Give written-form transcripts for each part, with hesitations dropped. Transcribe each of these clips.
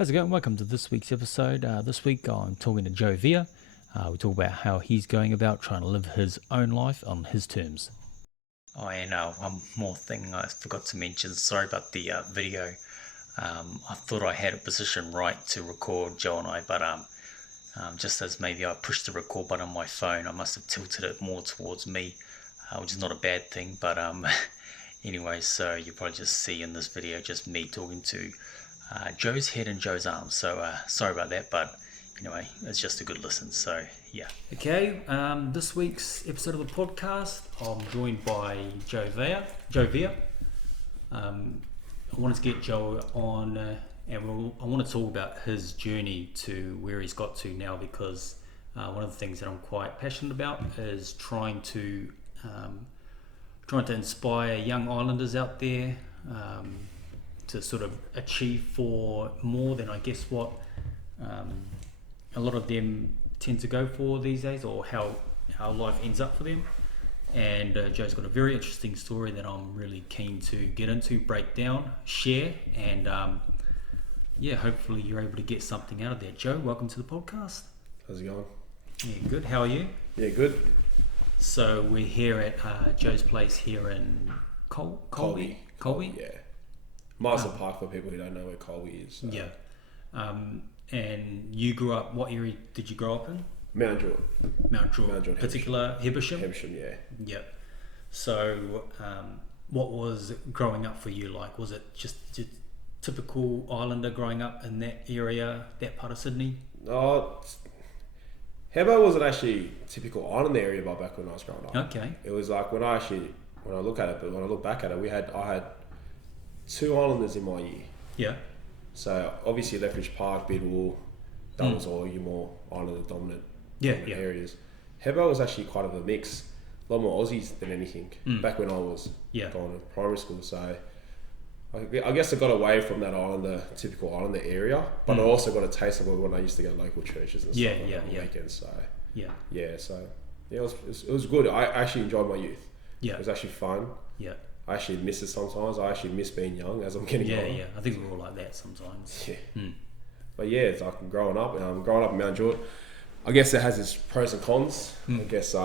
How's it going? Welcome to this week's episode. This week I'm talking to Joe Vea. We talk about how he's going about trying to live his own life on his terms. Oh, and one more thing I forgot to mention. Sorry about the video. I thought I had a position right to record Joe and I, but just as maybe I pushed the record button on my phone, I must have tilted it more towards me, which is not a bad thing. But anyway, so you probably just see in this video just me talking to Joe's head and Joe's arms. So sorry about that, but anyway, it's just a good listen. So yeah. Okay, this week's episode of the podcast, I'm joined by Joe Vea. I wanted to get Joe on, and I want to talk about his journey to where he's got to now, because one of the things that I'm quite passionate about is trying to inspire young islanders out there to sort of achieve for more than I guess what a lot of them tend to go for these days, or how life ends up for them. And Joe's got a very interesting story that I'm really keen to get into, break down, share, and hopefully you're able to get something out of that. Joe, welcome to the podcast. How's it going? Yeah, good. How are you? Yeah, good. So we're here at Joe's place here in Colby. Yeah. Marsden Park, for people who don't know where Colby is. Yeah. And you grew up, what area did you grow up in? Mount Druitt. Mount Druitt. Particular Hebersham? Hebersham, yeah. Yep. So what was growing up for you like? Was it just typical Islander growing up in that area, that part of Sydney? Hebbo wasn't actually typical island area back when I was growing up. Okay. It was like when I look back at it, I had 2 islanders in my year. Yeah. So obviously Lethbridge Park, Bidwell, that was all your more islander dominant areas. Hebbo was actually quite of a mix, a lot more Aussies than anything back when I was going to primary school. So I guess I got away from that typical islander area, but I also got a taste of it when I used to go to local churches and stuff on the weekends. So it was good. I actually enjoyed my youth. Yeah, it was actually fun. Yeah. I actually miss it sometimes. I actually miss being young as I'm getting older. Yeah, I think we're all like that sometimes. Yeah. But yeah, it's like growing up in Mount Druitt, I guess it has its pros and cons. I guess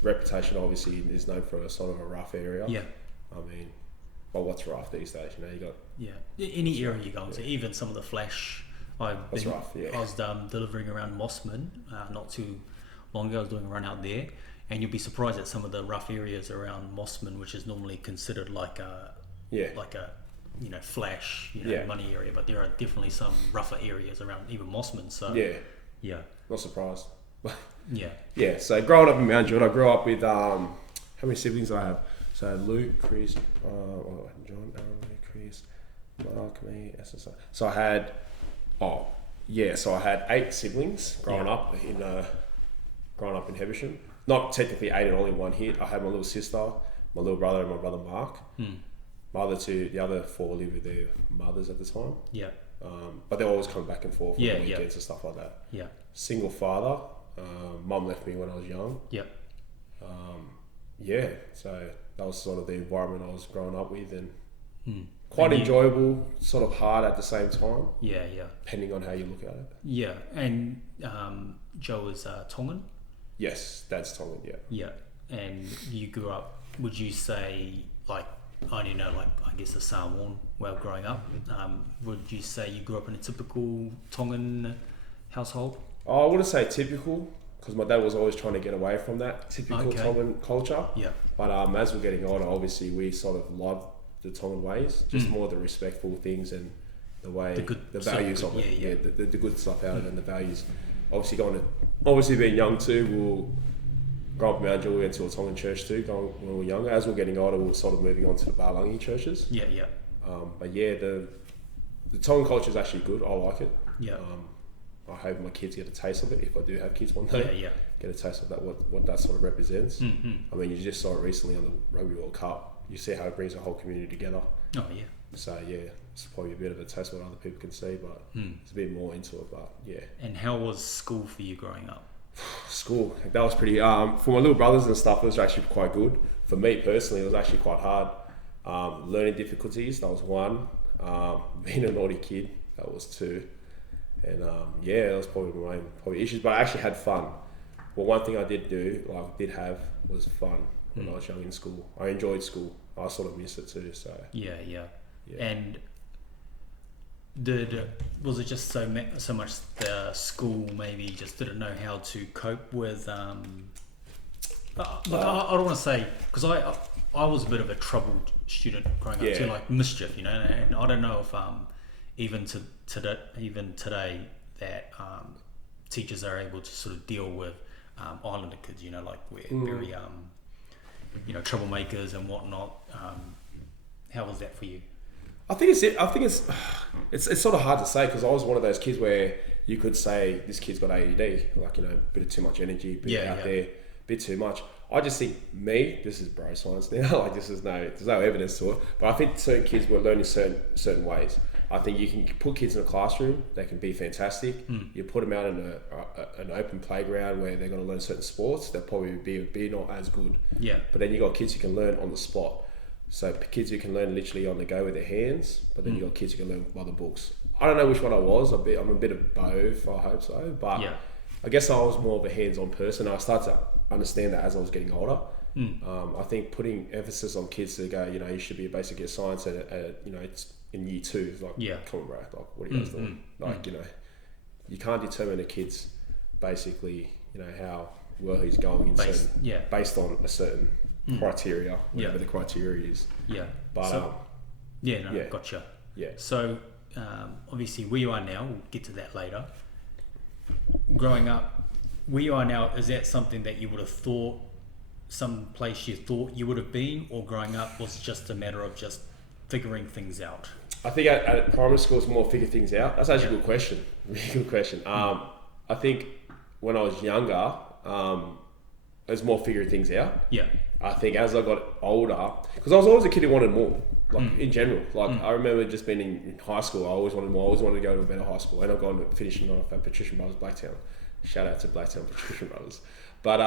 reputation obviously is known for a sort of a rough area. Yeah. I mean, but what's rough these days? You got any area you go into, even some of the flash. I was delivering around Mossman not too long ago. I was doing a run out there. And you'll be surprised at some of the rough areas around Mossman, which is normally considered like a flash, money area. But there are definitely some rougher areas around even Mossman. So not surprised. yeah. So growing up in Mount Druitt, I grew up with how many siblings do I have? So Luke, Chris, John, Aaron, Chris, Mark, me, SSI. So I had 8 siblings growing up in Hebersham. Not technically 8 and only one hit. I had my little sister, my little brother, and my brother Mark. The other 4 lived with their mothers at the time. Yeah. But they always come back and forth on the weekends and stuff like that. Yeah. Single father. Mum left me when I was young. Yeah. So that was sort of the environment I was growing up with, and quite enjoyable, sort of hard at the same time. Yeah. Depending on how you look at it. Yeah. And Joe is Tongan. Yes, that's Tongan, yeah. And you grew up, would you say, like, I only know, like, I guess a Samoan while growing up. Would you say you grew up in a typical Tongan household? I wouldn't say typical, because my dad was always trying to get away from that typical Tongan culture. Yeah. But as we're getting older, obviously we sort of love the Tongan ways, just more the respectful things and the way, the values of it. The good stuff out of it and the values. Obviously being young too, we'll grow up in Mount Druitt, we went to a Tongan church too when we were younger. As we're getting older, we're sort of moving on to the Balangi churches. Yeah. But the Tongan culture is actually good. I like it. Yeah. I hope my kids get a taste of it, if I do have kids one day. Yeah. Get a taste of that, what that sort of represents. I mean, you just saw it recently on the Rugby World Cup. You see how it brings the whole community together. Oh yeah. So it's probably a bit of a taste of what other people can see, but it's a bit more into it. But yeah. And how was school for you growing up? School, that was pretty. For my little brothers and stuff, it was actually quite good. For me personally, it was actually quite hard. Learning difficulties, that was one. Being a naughty kid, That was 2. And that was probably my main issues. But I actually had fun. Well, one thing I did have was fun when I was young in school. I enjoyed school. I sort of missed it too. So yeah. And was it just so much the school maybe just didn't know how to cope with? I don't want to say, because I was a bit of a troubled student growing up too, like mischief, and I don't know if even today that teachers are able to sort of deal with Islander kids, like we're very troublemakers and whatnot. How was that for you? I think it's sort of hard to say, because I was one of those kids where you could say this kid's got ADD, like, a bit of too much energy, out there, a bit too much. I just think this is bro science now, like there's no evidence to it, but I think certain kids will learn in certain ways. I think you can put kids in a classroom, they can be fantastic. You put them out in an open playground where they're going to learn certain sports, they'll probably be not as good. Yeah. But then you got kids who can learn on the spot. So kids who can learn literally on the go with their hands, but then you got kids who can learn by the books. I don't know which one I was. I'm a bit of both, I hope so. But I guess I was more of a hands-on person. I started to understand that as I was getting older. I think putting emphasis on kids to go, you should be basically a science it's in year 2. It's like, come on, bro, like, what are you guys doing? Like, you can't determine a kid's basically, how well he's going based on a certain criteria, whatever the criteria is. Yeah. But gotcha. Yeah. So obviously where you are now, we'll get to that later. Growing up, where you are now, is that something that you would have thought, some place you thought you would have been, or growing up was just a matter of just figuring things out? I think at primary school it's more figure things out. That's actually a good question. Really good question. I think when I was younger, it was more figuring things out. Yeah. I think as I got older, because I was always a kid who wanted more, like in general. Like I remember just being in high school, I always wanted more. I always wanted to go to a better high school. And I've gone to finishing off at Patrician Brothers, Blacktown. Shout out to Blacktown Patrician Brothers. But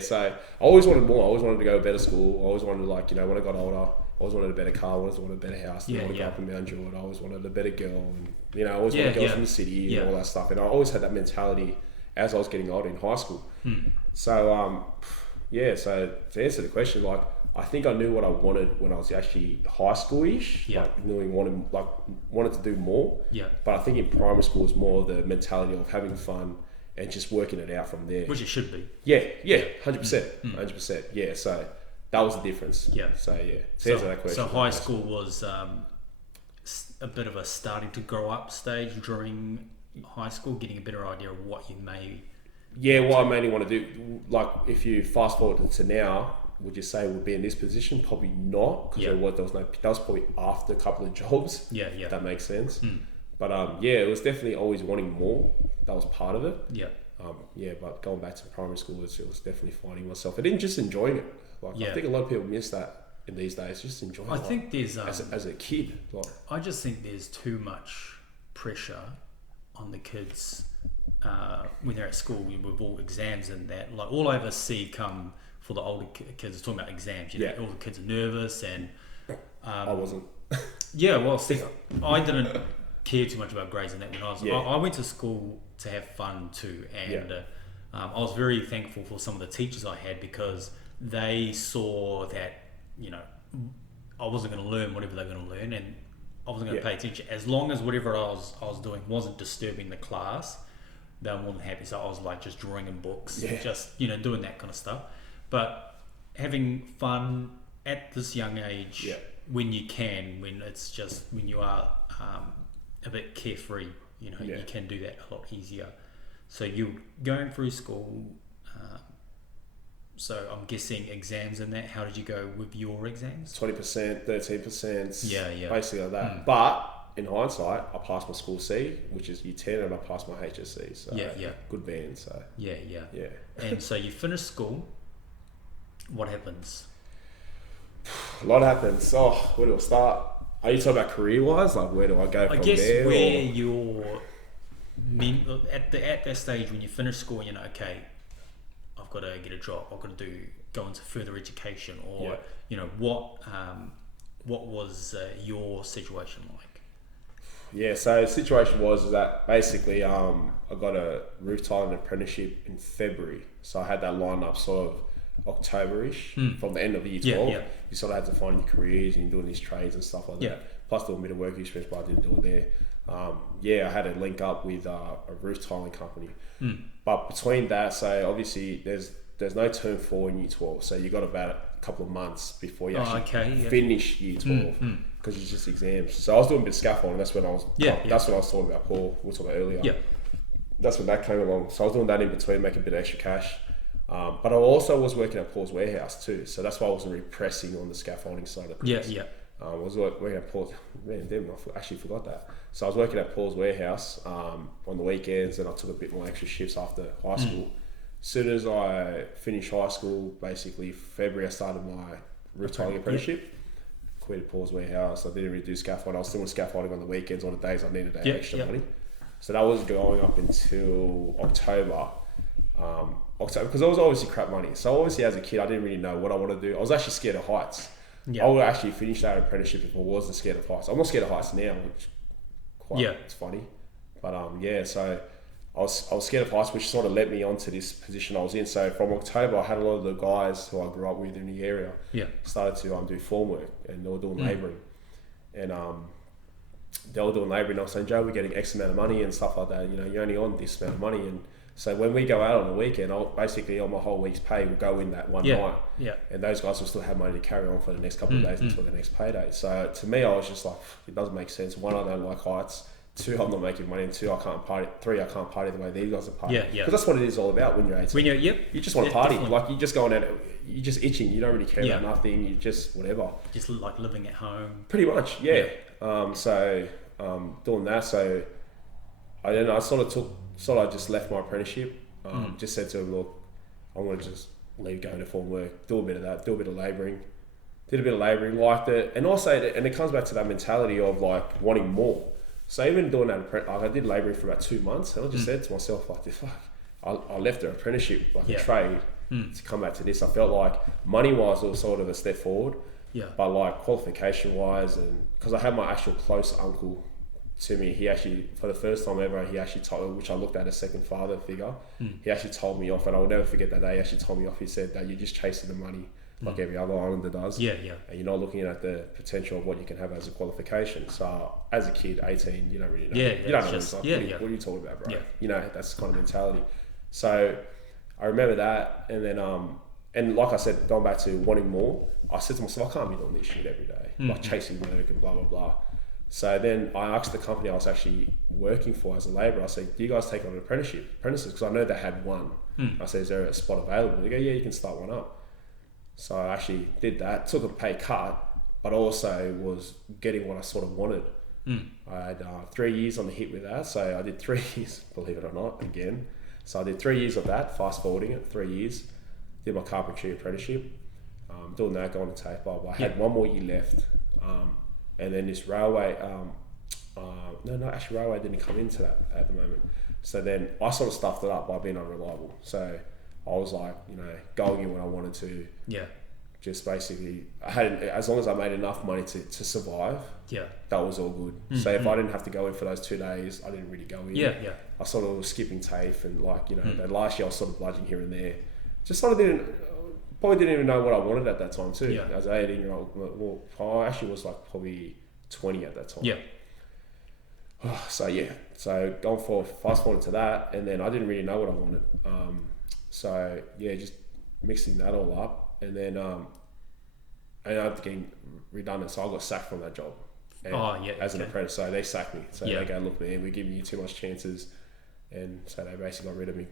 so I always wanted more. I always wanted to go to a better school. I always wanted to, when I got older, I always wanted a better car. I always wanted a better house. I wanted to go up and down Druitt. I always wanted a better girl. And, I always wanted girls from the city and all that stuff. And I always had that mentality as I was getting older in high school. So, so to answer the question, like, I think I knew what I wanted when I was actually high school-ish. Like, wanted to do more. Yeah. But I think in primary school was more the mentality of having fun and just working it out from there. Which it should be. Yeah, 100%. 100%. Yeah, so that was the difference. Yeah. So, to answer that question. So high school was a bit of a starting to grow up stage during high school, getting a better idea of what you may... Yeah, what I mainly want to do, like, if you fast forward to now, would you say we'll be in this position? Probably not, because that was probably after a couple of jobs. Yeah. If that makes sense. But it was definitely always wanting more. That was part of it. Yeah. But going back to primary school, it was definitely finding myself. I didn't just enjoying it. Like, I think a lot of people miss that in these days. Just enjoying it. I think there's as a kid. Like, I just think there's too much pressure on the kids when they're at school with all exams and that. Like, all I ever see come for the older kids is talking about exams. All the kids are nervous and. I wasn't. See, I didn't care too much about grades and that when I was. I went to school to have fun too, and I was very thankful for some of the teachers I had, because they saw that I wasn't going to learn whatever they were going to learn, and I wasn't going to pay attention as long as whatever I was doing wasn't disturbing the class. They were more than happy. So I was like just drawing in books, just doing that kind of stuff. But having fun at this young age, when you can, when it's just when you are a bit carefree, you can do that a lot easier. So you're going through school. So I'm guessing exams and that. How did you go with your exams? 20%, 13%. Yeah. Basically like that. But in hindsight, I passed my school C, which is year 10, and I passed my HSC. So good band. So yeah. And so you finish school. What happens? A lot happens. Oh, where do I start? Are you talking about career-wise? Like, where do I go from there? I guess where you're at that stage when you finish school, okay, I've got to get a job. I've got to go into further education, or what was your situation like? Yeah, so the situation was that basically I got a roof tiling apprenticeship in February. So I had that lined up sort of October-ish from the end of year 12. You sort of had to find your careers and doing these trades and stuff like that. Plus doing a bit of work experience, but I didn't do it there. I had to link up with a roof tiling company. But between that, so obviously there's no term 4 in year 12. So you got about a couple of months before you actually finish year 12 because it's just exams. So I was doing a bit of scaffolding. That's when I was that's when I was talking about Paul. We were talking about earlier. That's when that came along. So I was doing that in between, making a bit of extra cash. But I also was working at Paul's warehouse too. So that's why I wasn't really pressing on the scaffolding side of things. I was working at Paul's. Man, damn, I actually forgot that. So I was working at Paul's warehouse on the weekends, and I took a bit more extra shifts after high school. As soon as I finished high school, basically February, I started my roof tiling apprenticeship. Quit Paul's warehouse. I didn't really do scaffolding. I was still doing scaffolding on the weekends, on the days I needed that extra money. So that was going up until October. Because I was obviously crap money. So obviously as a kid, I didn't really know what I wanted to do. I was actually scared of heights. I would actually finish that apprenticeship if I wasn't scared of heights. I'm not scared of heights now, which it's funny. But so I was scared of heights, which sort of led me onto this position I was in. So from October, I had a lot of the guys who I grew up with in the area started to do form work, and they were doing labouring. And they were doing labouring, and I was saying, Joe, we're getting X amount of money and stuff like that. You know, you're only on this amount of money. And so when we go out on the weekend, I'll basically on my whole week's pay will go in that one night. And those guys will still have money to carry on for the next couple of days until the next payday. So to me, I was just like, it doesn't make sense. One, I don't like heights. 2, I'm not making money. And 2, I can't party. 3, I can't party the way these guys are partying. Because that's what it is all about when you're 18. When you just want to party. Definitely. Like you're just going out, you're just itching. You don't really care about nothing. You just whatever. Just like living at home. Pretty much, doing that. So I just left my apprenticeship. Just said to him, look, I'm going to just leave going to form work, do a bit of that, do a bit of labouring. Did a bit of labouring, liked it. And also, and it comes back to that mentality of like wanting more. So even doing that, I did labouring for about 2 months, and I just said to myself, like, fuck, I left an apprenticeship, like a trade, to come back to this. I felt like money-wise, it was sort of a step forward, but like qualification-wise, and because I had my actual close uncle to me, he actually, for the first time ever, he actually told, which I looked at as second father figure, he actually told me off, and I will never forget that day. He actually told me off. He said that you're just chasing the money like every other islander does. And you're not looking at the potential of what you can have as a qualification. So as a kid, 18, you don't really know. You don't know what are you talking about, bro? You know, that's the kind of mentality. So I remember that, and then and like I said, going back to wanting more, I said to myself, I can't be doing this shit every day, like chasing work and blah blah blah. So then I asked the company I was actually working for as a labourer, I said, do you guys take on apprentices? Because I know they had one. I said, is there a spot available? They go, yeah, you can start one up. So I actually did that, took a pay cut, but also was getting what I sort of wanted. I had 3 years on the hit with that. So I did 3 years, believe it or not, again. So I did 3 years of that, fast forwarding it, 3 years. Did my carpentry apprenticeship, doing that, going to tape up. I had 1 more year left. And then this railway, railway didn't come into that at the moment. So then I sort of stuffed it up by being unreliable. So I was like, going in when I wanted to. Just basically, I had, as long as I made enough money to survive, that was all good. So if I didn't have to go in for those 2 days, I didn't really go in. I sort of was skipping TAFE and that last year I was sort of bludging here and there. Just sort of probably didn't even know what I wanted at that time too. As an 18-year-old, well, I actually was like probably 20 at that time. So fast forward to that, and then I didn't really know what I wanted. Just mixing that all up, and then I ended up getting redundant, so I got sacked from that job. As an apprentice, so they sacked me. So they go, look, man, we're giving you too much chances, and so they basically got rid of me.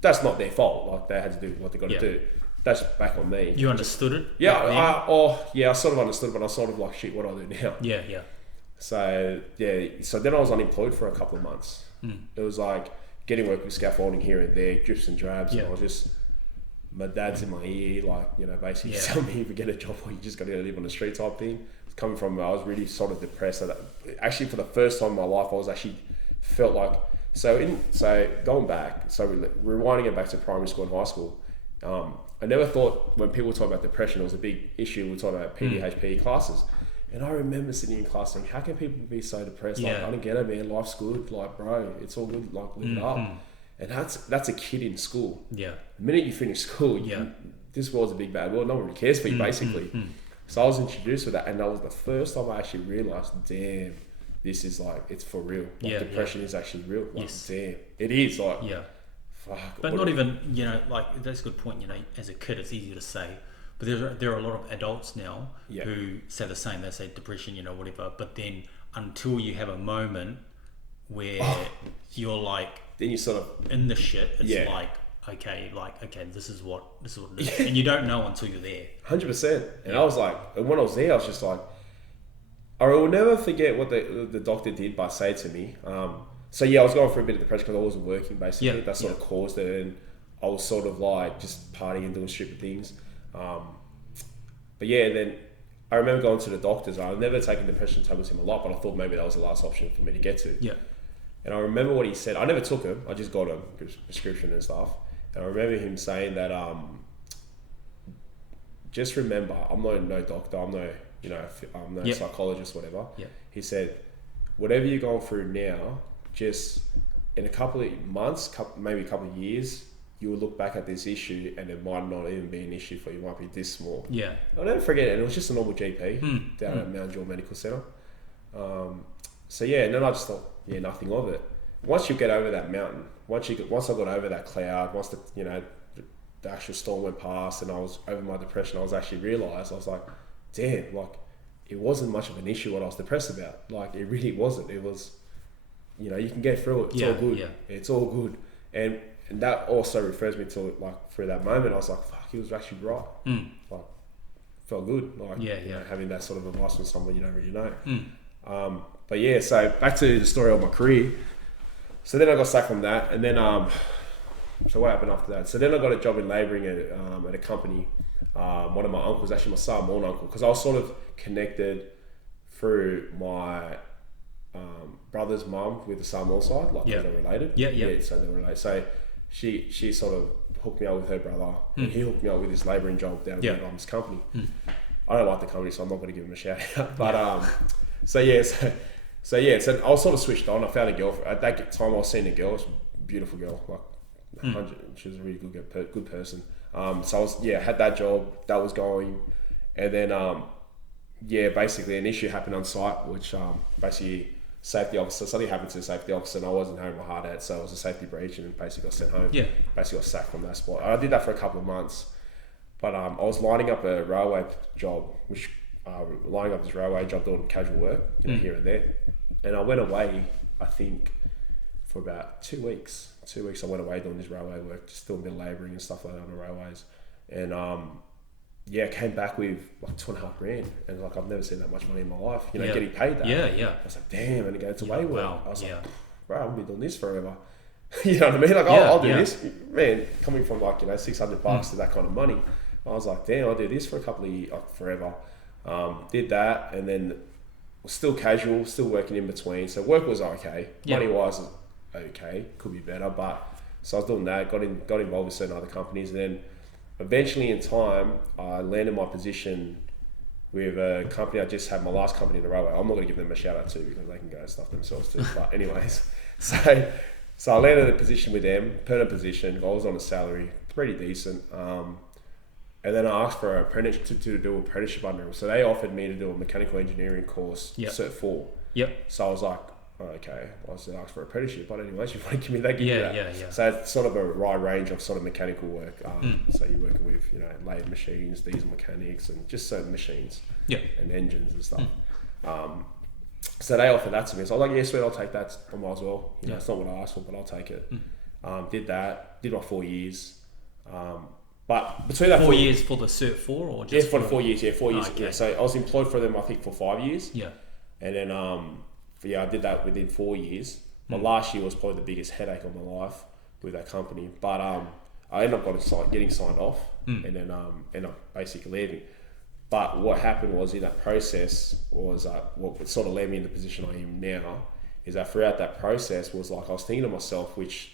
That's not their fault. Like they had to do what they got to do. That's back on me. You understood it? I sort of understood, but I was sort of like, shit, what do I do now? So then I was unemployed for a couple of months. It was like getting work with scaffolding here and there, drips and drabs, and I was just, my dad's in my ear, like, basically telling me, forget a job or you just got to live on the street type thing. It's coming from, I was really sort of depressed. Actually, for the first time in my life, I was actually felt like, going back, rewinding it back to primary school and high school, I never thought when people talk about depression, it was a big issue. We talk about PDHP classes. And I remember sitting in class saying, how can people be so depressed? Like, I don't get it, man. Life's good. Like, bro, it's all good. Like, live it up. And that's a kid in school. Yeah. The minute you finish school, this world's a big bad world. No one really cares for you, basically. So I was introduced with that, and that was the first time I actually realised, damn, this is like, it's for real. Like, depression is actually real. Like, damn, it is. Like, fuck. But not even, you know, like, that's a good point. You know, as a kid, it's easy to say. But there are a lot of adults now who say the same. They say depression, you know, whatever. But then until you have a moment where you're like, then you sort of in the shit, it's like, okay, this is what it is. And you don't know until you're there. 100%. And I was like, and when I was there, I was just like, I will never forget what the doctor did by saying to me. So I was going through a bit of depression because I wasn't working, basically. That sort of caused it, and I was sort of like just partying and doing stupid things. But then I remember going to the doctors. I've never taken depression tablets in my life, but I thought maybe that was the last option for me to get to. Yeah. And I remember what he said. I never took them. I just got a prescription and stuff. And I remember him saying that, just remember, I'm no doctor. I'm no psychologist, whatever. Yeah. He said, whatever you're going through now, just in a couple of months, maybe a couple of years, you will look back at this issue and it might not even be an issue for you. It might be this small. Yeah. I'll never forget it. And it was just a normal GP down at Mount Druitt Medical Centre. And then I just thought, nothing of it. Once you get over that mountain, once I got over that cloud, once the actual storm went past and I was over my depression, I was actually realised, I was like, damn, like, it wasn't much of an issue what I was depressed about. Like, it really wasn't. It was, you can get through it. It's all good. Yeah. It's all good. And that also refers me to, like, through that moment, I was like, fuck, he was actually right. Like, felt good. Like, having that sort of advice from someone you don't really know. So back to the story of my career. So then I got sacked from that. And then, so what happened after that? So then I got a job in labouring at a company. One of my uncles, actually my Samoan uncle, because I was sort of connected through my brother's mum with the Samoan side, like they're related. So they're related. So she sort of hooked me up with her brother, and he hooked me up with this labouring job down at this company. I don't like the company, so I'm not going to give him a shout out. But so I was sort of switched on. I found a girl. At that time, I was seeing a girl. It was a beautiful girl, like 100. She was a really good person. So I was had that job that was going, and then basically an issue happened on site, which basically safety officer, something happened to the safety officer, and I wasn't home my heart at, so it was a safety breach, and basically got sent home. Basically got sacked from that spot. I did that for a couple of months, but I was lining up a railway job, which lining up this railway job doing casual work, here and there, and I went away, I think, for about 2 weeks. 2 weeks I went away doing this railway work, just doing a bit of labouring and stuff like that on the railways. And came back with like $2,500, and like I've never seen that much money in my life, getting paid that. I was like, damn, and it's away work. I was like, bro, I'm gonna be doing this forever. You know what I mean? Like, I'll do this. Man, coming from like, $600 to that kind of money, I was like, damn, I'll do this for a couple of years, like forever. Did that, and then was still casual, still working in between. So work was okay. Money wise, okay, could be better, but so I was doing that, got involved with certain other companies, and then eventually in time I landed my position with a company. I just had my last company in the railway. I'm not going to give them a shout out to because they can go stuff themselves too, but anyways, so I landed a position with them, permanent position. I was on a salary, pretty decent, and then I asked for an apprenticeship to do an apprenticeship under them. So they offered me to do a mechanical engineering course, Cert 4. So I was like, okay, I asked for an apprenticeship, but anyways, you want to give me that, give me that. So it's sort of a wide range of sort of mechanical work. So you're working with, lathe machines, diesel mechanics, and just certain machines and engines and stuff. So they offered that to me. So I was like, yeah, sweet, I'll take that. I might as well. It's not what I asked for, but I'll take it. Did that, did my 4 years. But between that 4 years for the Cert 4 or just for the 4 years, 4 years. Okay. So I was employed for them, I think, for 5 years. And then I did that within 4 years. My last year was probably the biggest headache of my life with that company. But I ended up getting signed off, and then ended up basically leaving. But what happened was in that process was what sort of led me in the position I am now is that throughout that process was like I was thinking to myself, which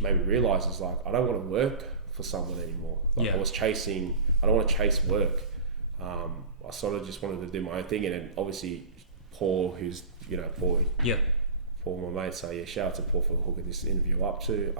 made me realise is like I don't want to work for someone anymore. Like I don't want to chase work. I I sort of just wanted to do my own thing. And then obviously Paul, who's, Paul, my mate, so yeah, shout out to Paul for hooking this interview up too.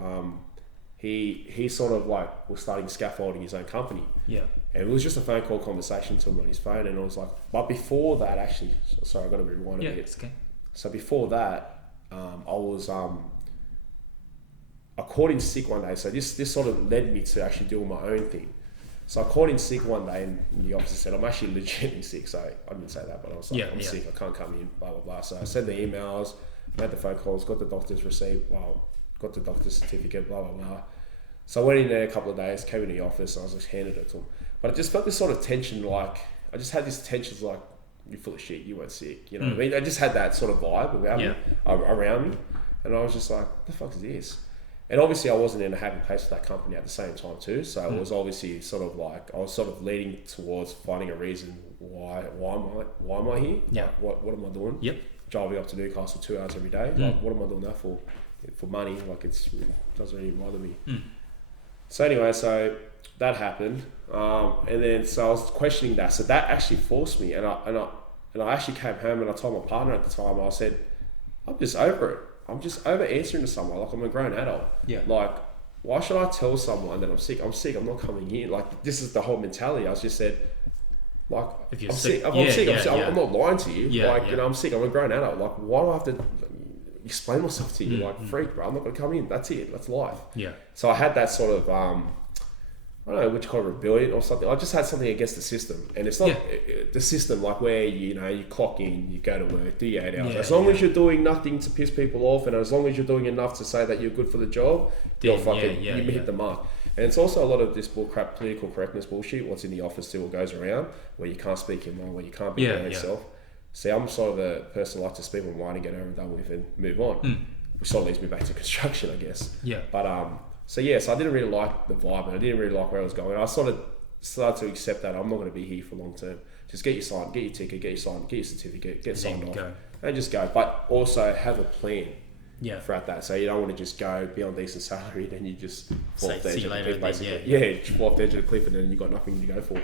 He sort of like was starting scaffolding his own company. Yeah. And it was just a phone call conversation to him on his phone, and I was like, but before that, actually, sorry, I've got to rewind a bit. It's okay. So before that, I was I called in sick one day. So this sort of led me to actually doing my own thing. So I called in sick one day, and the officer said, I'm actually legitimately sick. So I didn't say that, but I was like, I'm sick, I can't come in, blah, blah, blah. So I sent the emails, made the phone calls, got the doctor's receipt, got the doctor's certificate, blah, blah, blah. So I went in there a couple of days, came in the office, and I was just handed it to him. But I just felt this sort of tension, like, I just had this tension, like, you're full of shit, you weren't sick, you know what I mean? I just had that sort of vibe around me. And I was just like, what the fuck is this? And obviously I wasn't in a happy place with that company at the same time too. So it was obviously sort of like, I was sort of leading towards finding a reason why am I here? Yeah. Like, what am I doing? Yep. Driving up to Newcastle 2 hours every day. Like, what am I doing that for? For money? Like, it doesn't really bother me. So anyway, so that happened. And then, so I was questioning that. So that actually forced me. And I actually came home and I told my partner at the time, I said, I'm just over it. I'm just over answering to someone. Like, I'm a grown adult. Yeah. Like, why should I tell someone that I'm sick? I'm sick. I'm not coming in. Like, this is the whole mentality. I was just said, like, if you're sick, I'm sick. I'm not lying to you. You know, I'm sick. I'm a grown adult. Like, why do I have to explain myself to you? Like, freak, bro. I'm not going to come in. That's it. That's life. Yeah. So I had that sort of, I don't know which kind of rebellion or something. I just had something against the system, and it's not the system like where you clock in, you go to work, do your 8 hours. As long as you're doing nothing to piss people off, and as long as you're doing enough to say that you're good for the job, you hit the mark. And it's also a lot of this bullcrap political correctness bullshit. What's in the office still goes around, where you can't speak your mind, where you can't be your own self. See, I'm sort of a person who likes to speak my mind and get over and done with and move on, which sort of leads me back to construction, I guess. Yeah. But so I didn't really like the vibe, and I didn't really like where I was going. I sort of started to accept that I'm not going to be here for long term. Just get your sign, get your ticket, get your sign, get your certificate, get signed off, and just go. But also have a plan throughout that. So you don't want to just go, be on decent salary, then you just fall off the edge of the cliff, basically. Fall off the edge of the cliff, and then you've got nothing to go for.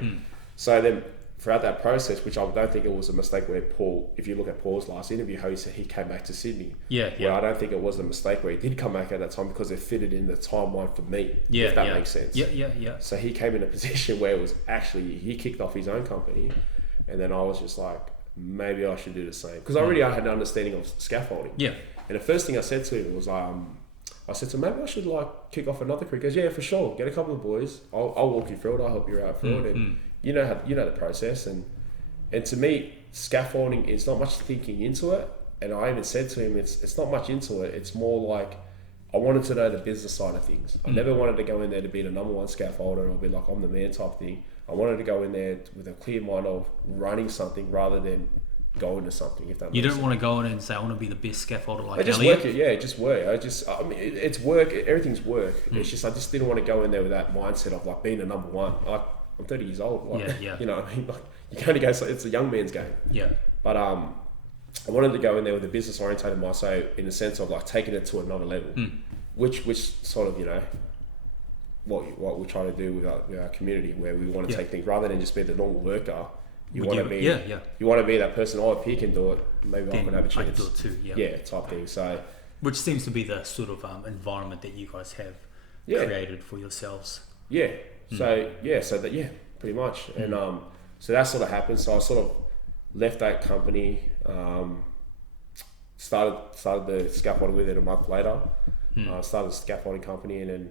So then throughout that process, which I don't think it was a mistake where Paul, if you look at Paul's last interview, how he said he came back to Sydney. Well, I don't think it was a mistake where he did come back at that time, because it fitted in the timeline for me, if that makes sense. So he came in a position where it was actually, he kicked off his own company, and then I was just like, maybe I should do the same. Because I had an understanding of scaffolding. Yeah. And the first thing I said to him was, I said to him, maybe I should like kick off another career. He goes, yeah, for sure. Get a couple of boys. I'll walk you through it. I'll help you out through it. And you know the process. And to me, scaffolding is not much thinking into it. And I even said to him, it's not much into it. It's more like, I wanted to know the business side of things. I never wanted to go in there to be the number one scaffolder or be like, I'm the man type thing. I wanted to go in there with a clear mind of running something rather than going to something. If that makes sense. You don't want to go in and say, I want to be the best scaffolder like Elliot. Just work. I mean, it's work. Everything's work. It's just, I just didn't want to go in there with that mindset of like being the number one. Like, I'm 30 years old. Like, you know what I mean? Like, you can only go, so it's a young man's game. Yeah. But I wanted to go in there with a business orientated mind, so in the sense of like taking it to another level, which sort of, you know, what we try to do with our community, where we want to take things rather than just be the normal worker. You want to be you want to be that person. Oh, if he can do it, maybe I can have a chance. I can do it too. Type thing. So, which seems to be the sort of environment that you guys have created for yourselves. Yeah. So pretty much. And so that sort of happened. So I sort of left that company. Started the scaffolding with it a month later. Started a scaffolding company, and then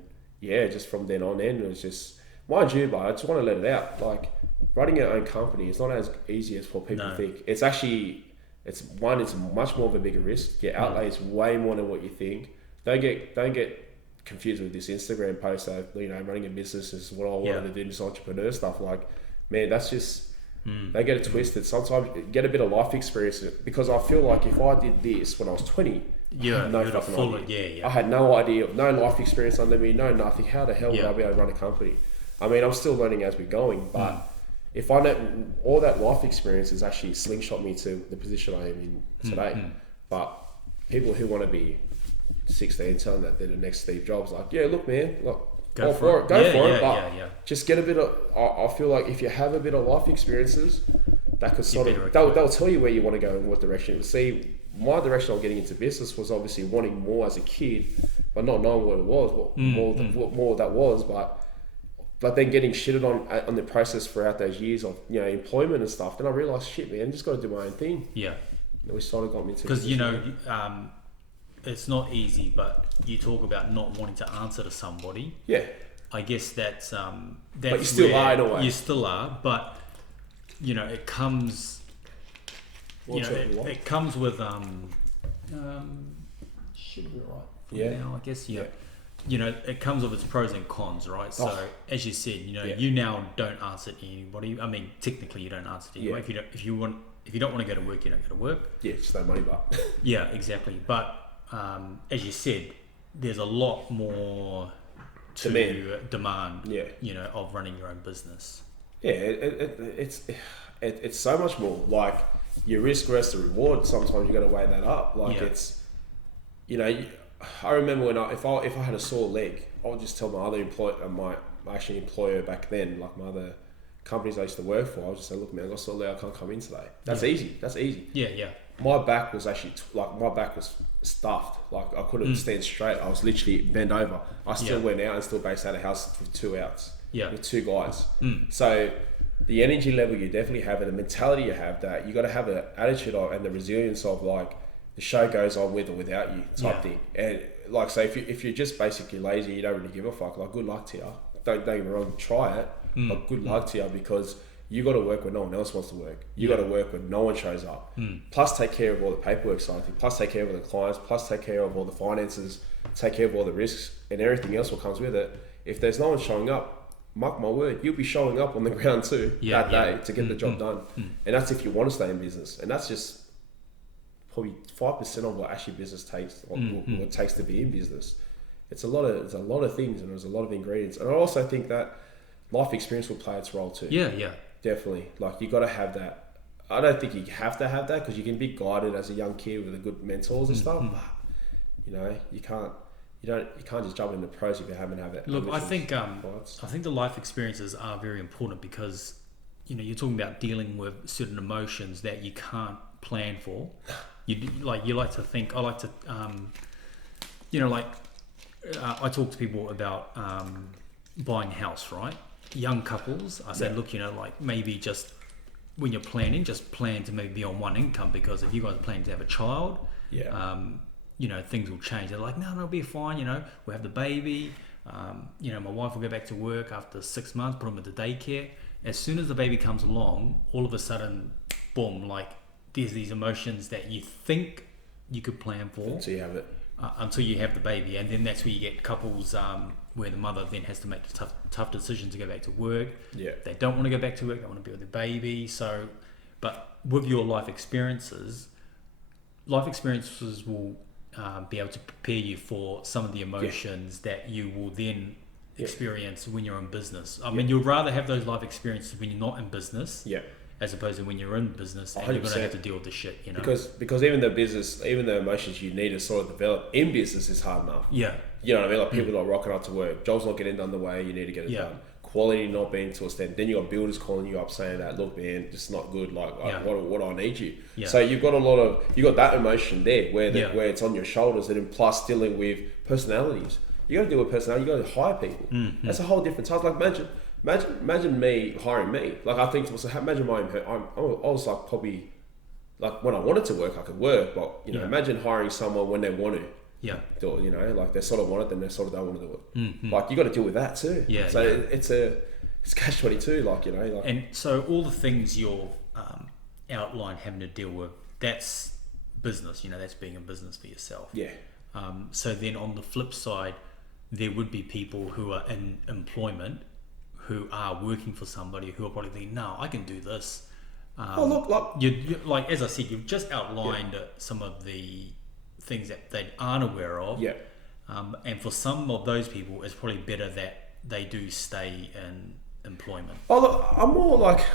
just from then on in, it was just, mind you, but I just want to let it out. Like, running your own company is not as easy as what people think. It's actually, it's much more of a bigger risk. Your outlay is way more than what you think. Don't get confused with this Instagram post that, you know, running a business is what I wanted to do, this entrepreneur stuff. Like, man, that's just, they get it twisted. Sometimes get a bit of life experience, because I feel like if I did this when I was 20, I had no fucking idea. I had no idea, no life experience under me, no nothing. How the hell would I be able to run a company? I mean, I'm still learning as we're going, but if I know, all that life experience has actually slingshot me to the position I am in today. But people who want to be 16 telling that they're the next Steve Jobs, like, look, man, look, go for it. But just get a bit of, I feel like if you have a bit of life experiences, that could sort of, they'll tell you where you want to go and what direction. See, my direction of getting into business was obviously wanting more as a kid, but not knowing what it was, what more that was, but then getting shitted on the process throughout those years of, you know, employment and stuff. Then I realized, shit, man, I just got to do my own thing. Yeah. And we sort of got me into, because, you know, it's not easy, but you talk about not wanting to answer to somebody. Yeah. I guess that's but you still are in a way. You still are, but you know, it comes. It comes with should be right. Yeah. Now, I guess you know, it comes with its pros and cons, right? So as you said, you know, you now don't answer to anybody. I mean, technically, you don't answer to anyone. If you don't want to go to work, you don't go to work. Yeah, just no money, but yeah, exactly. But as you said, there's a lot more to demand. Yeah. You know, of running your own business. Yeah, it's so much more. Like, your risk versus the reward. Sometimes you got to weigh that up. Like it's, you know, I remember when if I had a sore leg, I would just tell my other my employer back then, like my other companies I used to work for, I would just say, look, man, I got a sore leg, I can't come in today. That's easy. That's easy. Yeah, yeah. My back was actually my back was stuffed. Like, I couldn't stand straight. I was literally bent over. I still went out and still based out of house with 2 outs. Yeah. With 2 guys. So the energy level you definitely have and the mentality you have, that you got to have an attitude of and the resilience of, like, the show goes on with or without you type thing. And like, say if you're just basically lazy, you don't really give a fuck, like, good luck to you. Don't get me wrong, try it, but good luck to you, because you got to work when no one else wants to work. You got to work when no one shows up. Plus take care of all the paperwork side of things, plus take care of all the clients, plus take care of all the finances, take care of all the risks and everything else what comes with it. If there's no one showing up, mark my word, you'll be showing up on the ground too that day to get the job done. And that's if you want to stay in business. And that's just probably 5% of what actually business takes, what it takes to be in business. It's a lot of things, and there's a lot of ingredients. And I also think that life experience will play its role too. Yeah, yeah. Definitely. Like, you got to have that. I don't think you have to have that, because you can be guided as a young kid with a good mentors and stuff. But, you know, you can't just jump into pros if you haven't had that. Look, I think the life experiences are very important, because, you know, you're talking about dealing with certain emotions that you can't plan for. You like to think. I like to, you know, like I talk to people about buying a house, right? Young couples. I say, look, you know, like, maybe just when you're planning, just plan to maybe be on one income, because if you guys are planning to have a child, you know, things will change. They're like, no, it'll be fine. You know, we'll have the baby. You know, my wife will go back to work after 6 months, put them at the daycare. As soon as the baby comes along, all of a sudden, boom, like, there's these emotions that you think you could plan for. Until you have it. Until you have the baby. And then that's where you get couples where the mother then has to make the tough decision to go back to work. Yeah. They don't want to go back to work. They want to be with the baby. So, but with your life experiences will be able to prepare you for some of the emotions that you will then experience when you're in business. I mean, you'd rather have those life experiences when you're not in business, as opposed to when you're in business and 100%. You're going to have to deal with the shit, you know. Because even the emotions you need to sort of develop in business is hard enough. Yeah. You know what I mean? Like, people not rocking up to work, jobs not getting done the way you need to get it done. Quality not being to a extent. Then you got builders calling you up saying that, look, man, this is not good. Like, what do I need you? Yeah. So you've got you got that emotion there where it's on your shoulders, and then plus dealing with personalities. You got to deal with personality. You got to hire people. That's a whole different task. Like, imagine me hiring me. Like, I think to myself, imagine I was like, probably, like, when I wanted to work, I could work, but, you know, imagine hiring someone when they want to. Yeah. Do it, you know, like, they sort of want it, then they sort of don't want to do it. Like, you got to deal with that too. Yeah. So it's catch-22, like, you know. Like, and so all the things you're outlined having to deal with, that's business, you know, that's being in business for yourself. Yeah. So then on the flip side, there would be people who are in employment who are working for somebody who are probably thinking, no, I can do this. You like, as I said, you've just outlined some of the things that they aren't aware of. Yeah. And for some of those people, it's probably better that they do stay in employment. Oh, look,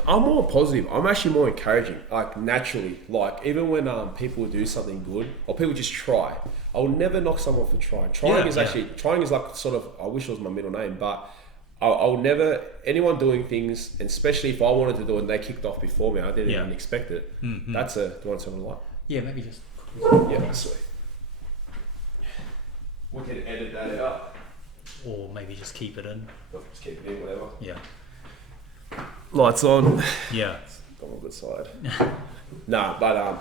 I'm more positive. I'm actually more encouraging, like, naturally. Like, even when people do something good, or people just try, I will never knock someone for trying. Trying is like, sort of, I wish it was my middle name, but I'll never, anyone doing things, and especially if I wanted to do it and they kicked off before me, I didn't even expect it. Mm-hmm. Do you want something like? Yeah, maybe just. Yeah, that's sweet. We can edit that out. Or maybe just keep it in. Just keep it in, whatever. Yeah. Lights on. Yeah. On the good side. Nah, but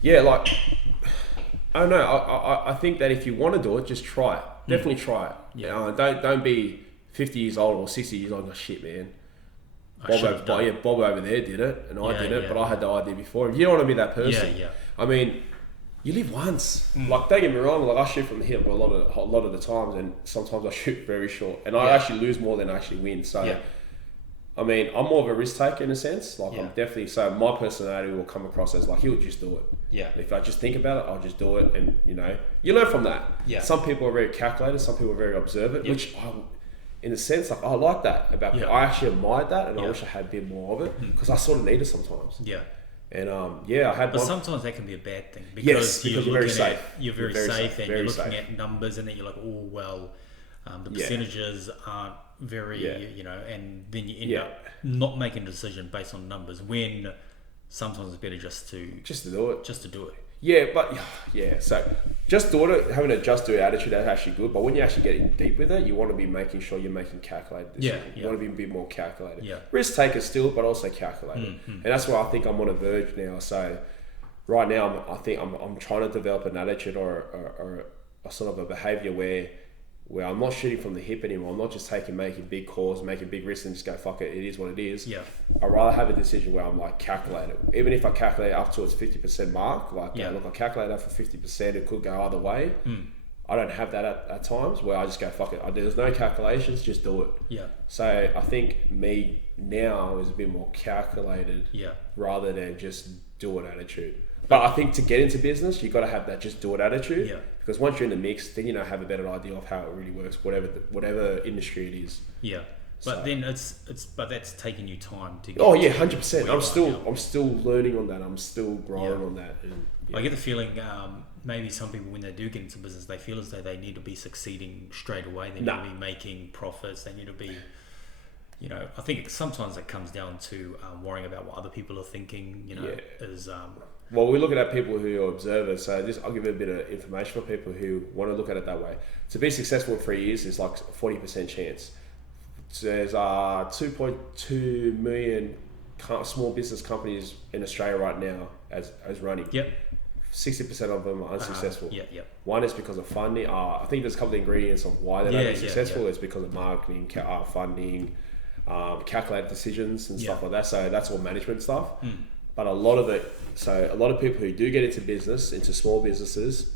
yeah, like, I don't know. I think that if you want to do it, just try it. Definitely try it. Yeah. Don't be 50 years old or 60 years old and go, shit, man. Bob over there did it, and I did it, but I had the idea before. If you don't want to be that person, I mean, you live once. Like, don't get me wrong. Like, I shoot from the hip a lot of the times, and sometimes I shoot very short, and I actually lose more than I actually win. So, I mean, I'm more of a risk taker in a sense. Like, I'm definitely, so my personality will come across as like, he'll just do it. Yeah. If I just think about it, I'll just do it, and you know, you learn from that. Yeah. Some people are very calculated. Some people are very observant, which in a sense, like, I like that about people. I actually admired that, and I wish I had a bit more of it because I sort of need it sometimes. Yeah. And I had. But sometimes that can be a bad thing because you're very safe. You're very safe, and you're looking at numbers, and then you're like, oh well, the percentages aren't very, you know, and then you end up not making a decision based on numbers when sometimes it's better just to do it. Yeah, but so just do it. Having a just do it attitude, that's actually good. But when you actually get in deep with it, you want to be making sure you're making calculated decisions. You want to be a bit more calculated. Yeah. Risk taker still, but also calculated. And that's why I think I'm on a verge now. So right now, I'm trying to develop an attitude or a sort of a behavior where I'm not shooting from the hip anymore. I'm not just making big calls, making big risks and just go, fuck it, it is what it is. Yeah. I'd rather have a decision where I'm like, calculate it. Even if I calculate up to its 50% mark, like, look, I calculate that for 50%, it could go either way. I don't have that at times where I just go, fuck it. There's no calculations, just do it. Yeah. So I think me now is a bit more calculated rather than just do it attitude. But I think to get into business, you got to have that just do it attitude. Yeah. Because once you're in the mix, then you have a better idea of how it really works, whatever industry it is. Yeah. But then but that's taking you time to get. Oh yeah, 100%. I'm still learning on that. I'm still growing on that. And, I get the feeling maybe some people when they do get into business, they feel as though they need to be succeeding straight away. They need to be making profits. They need to be. You know, I think sometimes it comes down to worrying about what other people are thinking. You know, well, we're looking at people who are observers, so I'll give you a bit of information for people who want to look at it that way. To be successful in 3 years is like a 40% chance. So there's 2.2 million small business companies in Australia right now as running. Yep. 60% of them are unsuccessful. One is because of funding. I think there's a couple of ingredients of why they're not successful. It's because of marketing, funding, calculated decisions and stuff like that. So that's all management stuff. But a lot of people who do get into business, into small businesses,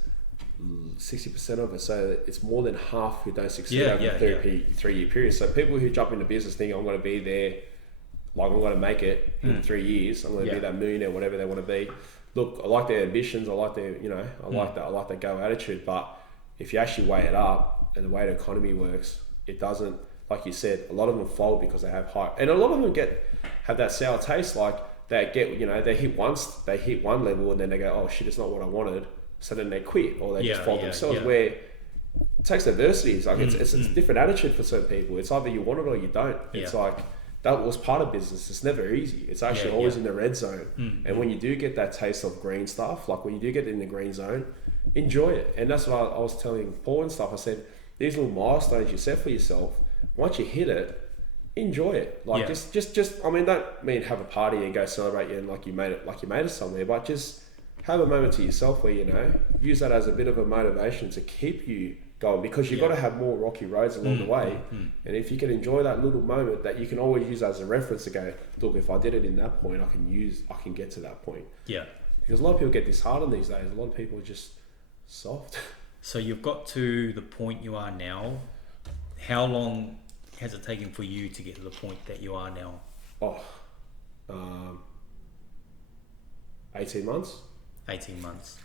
60% of it. So it's more than half who don't succeed over a 3-year period. So people who jump into business think I'm going to be there, like I'm going to make it in 3 years. I'm going to be that millionaire, whatever they want to be. Look, I like their ambitions. I like their, I like that go attitude. But if you actually weigh it up and the way the economy works, it doesn't. Like you said, a lot of them fold because they have high, and a lot of them have that sour taste. Like they get, they hit one level and then they go, oh shit, it's not what I wanted. So then they quit or they just fold themselves. Where it takes adversity. It's like it's a different attitude for certain people. It's either you want it or you don't. It's like that was part of business. It's never easy. It's actually always in the red zone. And when you do get that taste of green stuff, like when you do get in the green zone, enjoy it. And that's what I was telling Paul and stuff. I said, these little milestones you set for yourself, once you hit it, enjoy it. Like just I mean, don't mean have a party and go celebrate and like you made it somewhere, but just have a moment to yourself where, use that as a bit of a motivation to keep you going, because you've got to have more rocky roads along the way. And if you can enjoy that little moment, that you can always use as a reference to go, look, if I did it in that point, I can get to that point. Yeah. Because a lot of people get disheartened these days. A lot of people are just soft. So you've got to the point you are now. How long has it taken for you to get to the point that you are now? 18 months. 18 months.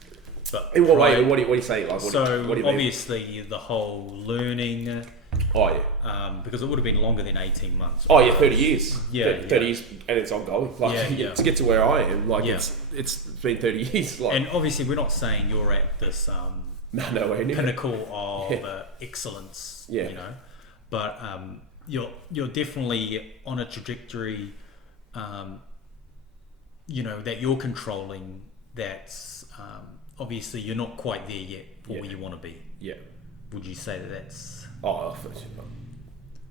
But in what way? What do you say? Like, what do you obviously mean? The whole learning. Oh yeah. Because it would have been longer than 18 months. Oh yeah, 30 years. Yeah, 30 years, and it's ongoing. Like to get to where I am, like it's been 30 years. Like, and obviously, we're not saying you're at this no way near pinnacle of excellence. Yeah. But you're definitely on a trajectory, that you're controlling. That's obviously you're not quite there yet for where you want to be. Yeah. Would you say that that's?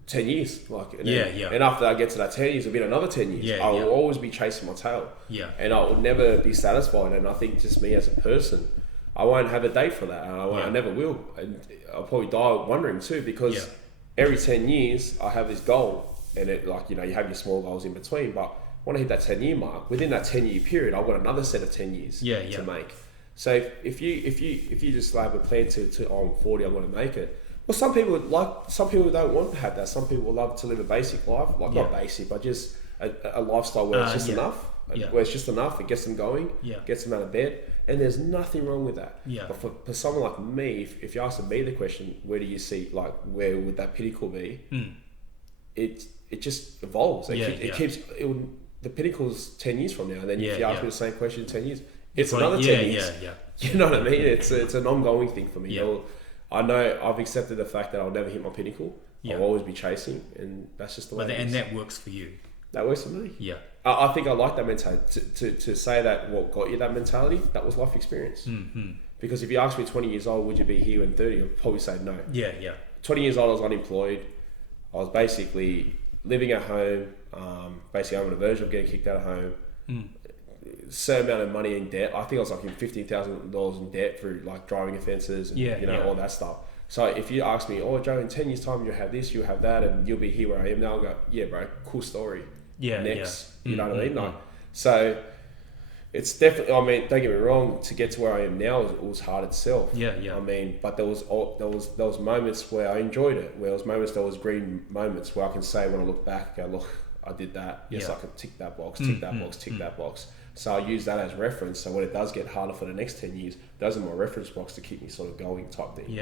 10 years, like, and yeah. And after I get to that 10 years, it'll be another 10 years. Yeah, I will always be chasing my tail. Yeah. And I will never be satisfied. And I think just me as a person, I won't have a date for that. And I never will. And I'll probably die wondering too, because every 10 years I have this goal, and it, like, you have your small goals in between, but when I hit that 10-year mark, within that 10-year period, I've got another set of 10 years to make. So if you just have a plan to I'm 40, I'm going to make it. Well, some people don't want to have that. Some people love to live a basic life, like not basic, but just a lifestyle where it's just enough. Where it's just enough, it gets them going, gets them out of bed, and there's nothing wrong with that. But for someone like me, if you ask me the question, where do you see, like, where would that pinnacle be? It just evolves. It keeps. The pinnacle's 10 years from now, and then if you ask me the same question in 10 years, it's another 10 years. You know what I mean? It's an ongoing thing for me. I know I've accepted the fact that I'll never hit my pinnacle. I'll always be chasing, and that's just the way it is. And that works for you. That works for me. Yeah. I think I like that mentality. To say that what got you that mentality, that was life experience. Because if you ask me 20 years old, would you be here in 30? I'd probably say no. 20 years old, I was unemployed. I was basically living at home. Basically, I'm on the verge of getting kicked out of home. Certain amount of money in debt. I think I was like in $15,000 in debt for like driving offences and all that stuff. So if you ask me, Joe, in 10 years time you'll have this, you'll have that, and you'll be here where I am now, I'll go, yeah, bro, cool story. Next. You know what I mean? Like, so it's definitely, I mean, don't get me wrong, to get to where I am now, it was hard itself. I mean, but there was moments where I enjoyed it, where there was green moments where I can say when I look back, go, look, I did that. Yes, I could tick that box, tick that box, tick that box. So I use that as reference. So when it does get harder for the next 10 years, those are my reference box to keep me sort of going type thing.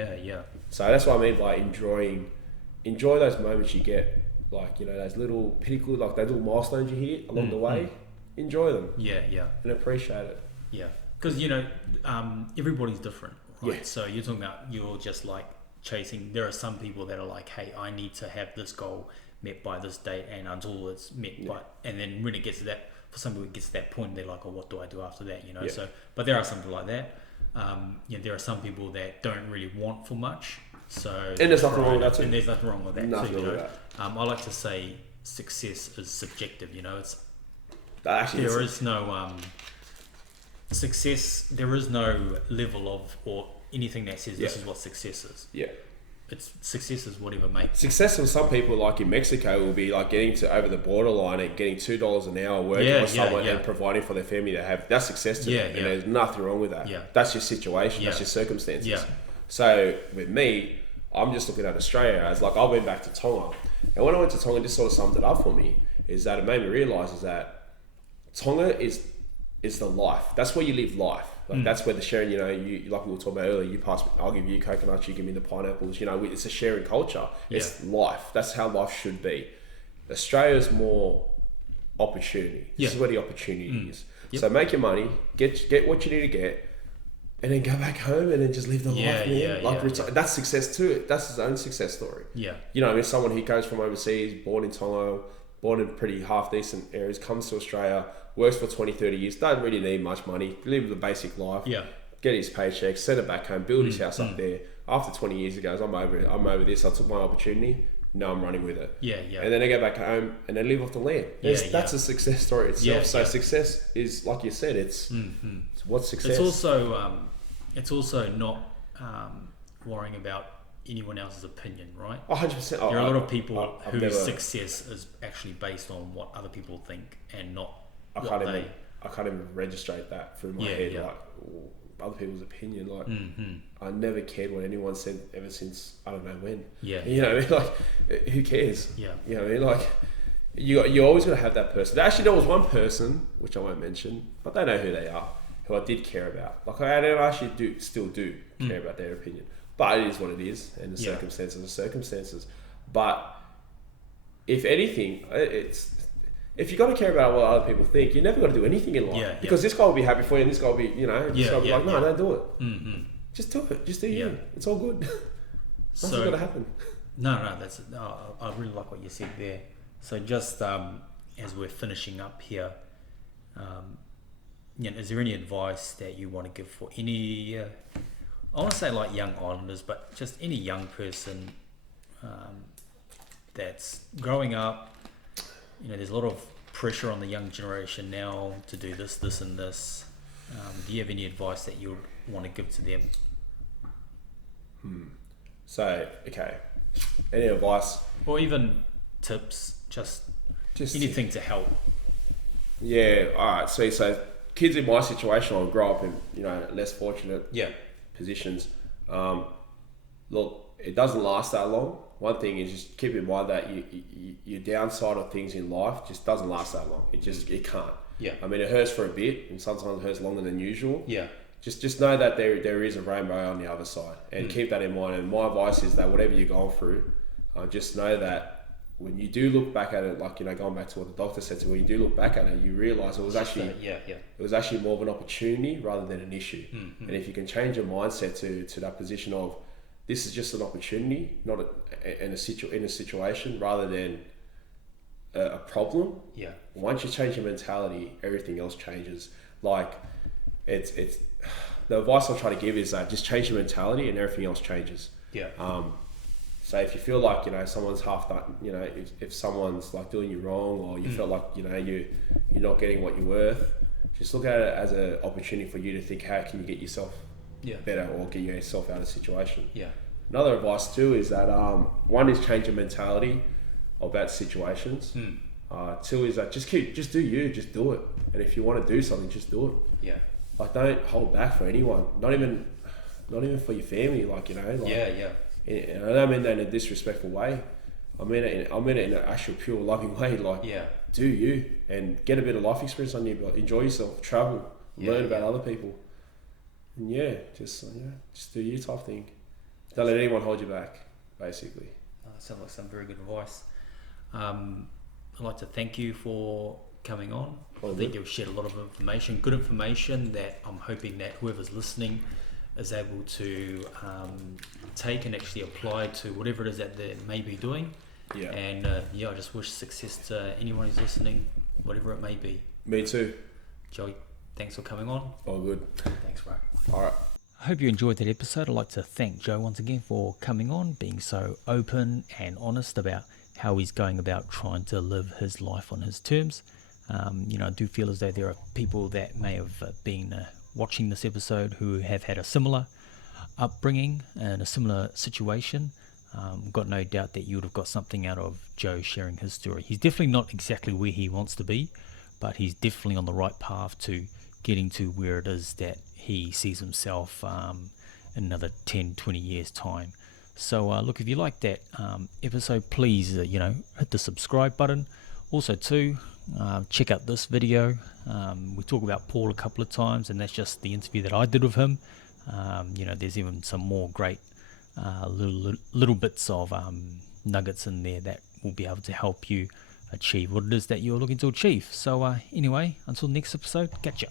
So that's what I mean by enjoy those moments you get, like, those little pinnacles, like those little milestones you hit along the way. Enjoy them. And appreciate it. Because, everybody's different, right? So you're talking about, you're just like chasing. There are some people that are like, hey, I need to have this goal met by this date, and until it's met and then when it gets to that, for some people it gets to that point, they're like, what do I do after that? So, but there are some people like that. There are some people that don't really want for much. So, and there's nothing wrong with that too. And there's nothing wrong with that nothing too. Wrong with that. I like to say success is subjective. It's actually there is no success. There is no level of or anything that says this is what success is. Success is whatever makes success for some people, like in Mexico, will be like getting to over the borderline and getting $2 an hour working for someone and providing for their family. That's success to them, and there's nothing wrong with that. That's your situation, that's your circumstances. So with me, I'm just looking at Australia as like, I went back to Tonga, and when I went to Tonga, this sort of summed it up for me, is that it made me realise is that Tonga is the life. That's where you live life. Like that's where the sharing, you like we were talking about earlier, you pass me, I'll give you coconuts, you give me the pineapples, it's a sharing culture. It's life. That's how life should be. Australia's more opportunity. This is where the opportunity is. So make your money, get what you need to get, and then go back home and then just live the life, man. That's success too. That's his own success story. Someone who goes from overseas, born in Tonga, born in pretty half decent areas, comes to Australia, works for 20, 30 years, doesn't really need much money, live the basic life, get his paycheck, send it back home, build his house up there. After 20 years, he goes, I'm over this, I took my opportunity, now I'm running with it. And then they go back home and they live off the land. That's a success story itself. So success is, like you said, it's what's success. It's also not worrying about anyone else's opinion, right? 100%. There are a lot of people whose success is actually based on what other people think and not I can't even register that through my head, like other people's opinion. Like I never cared what anyone said ever since I don't know when. You know what I mean? Like, who cares? You know what I mean? Like, you always gotta have that person. Actually, there was one person which I won't mention, but they know who they are, who I did care about. Like, I actually still do care about their opinion, but it is what it is, and the circumstances are circumstances. But if anything, if you got to care about what other people think, you never got to do anything in life. Because this guy will be happy for you, and this guy will be, this guy will be like, no, don't do it. Just do it. Just do you. It's all good. Nothing's got to happen. I really like what you said there. So just as we're finishing up here, is there any advice that you want to give for any, I want to say like young islanders, but just any young person that's growing up? There's a lot of pressure on the young generation now to do this, this, and this. Do you have any advice that you would want to give to them? So, okay, any advice? Or even tips, just anything to help. Yeah, alright, so kids in my situation will grow up in, less fortunate positions. Look, it doesn't last that long. One thing is just keep in mind that your downside of things in life just doesn't last that long. It can't. Yeah. I mean, it hurts for a bit, and sometimes it hurts longer than usual. Yeah. Just know that there is a rainbow on the other side, and keep that in mind. And my advice is that whatever you're going through, just know that when you do look back at it, like going back to what the doctor said, when you do look back at it, you realise it was actually more of an opportunity rather than an issue. And if you can change your mindset to that position of this is just an opportunity, not in a situation rather than a problem. Yeah. Once you change your mentality, everything else changes. Like it's the advice I'll try to give is that just change your mentality and everything else changes. Yeah. So if you feel like someone's half done, if someone's like doing you wrong, or you feel like you're not getting what you're worth, just look at it as an opportunity for you to think, how can you get yourself better or get yourself out of the situation. Yeah. Another advice too is that one is change your mentality about situations. Two is that just do do it. And if you want to do something, just do it. Yeah. Like don't hold back for anyone, not even for your family. And I don't mean that in a disrespectful way. I mean it in an actual pure loving way. Do you and get a bit of life experience on you, but enjoy yourself, travel, learn about other people, and just do you type thing. Don't let anyone hold you back, basically. That sounds like some very good advice. I'd like to thank you for coming on. I think you've shared a lot of information, good information that I'm hoping that whoever's listening is able to take and actually apply to whatever it is that they may be doing. Yeah. And I just wish success to anyone who's listening, whatever it may be. Me too. Joey, thanks for coming on. All good. Thanks, bro. All right. I hope you enjoyed that episode. I'd like to thank Joe once again for coming on, being so open and honest about how he's going about trying to live his life on his terms. I do feel as though there are people that may have been watching this episode who have had a similar upbringing and a similar situation. Got no doubt that you would have got something out of Joe sharing his story. He's definitely not exactly where he wants to be, but he's definitely on the right path to getting to where it is that he sees himself in another 10, 20 years time. So look, if you like that episode, please hit the subscribe button. Also too, check out this video. We talk about Paul a couple of times, and that's just the interview that I did with him. There's even some more great little bits of nuggets in there that will be able to help you achieve what it is that you're looking to achieve. So anyway, until next episode, catch ya.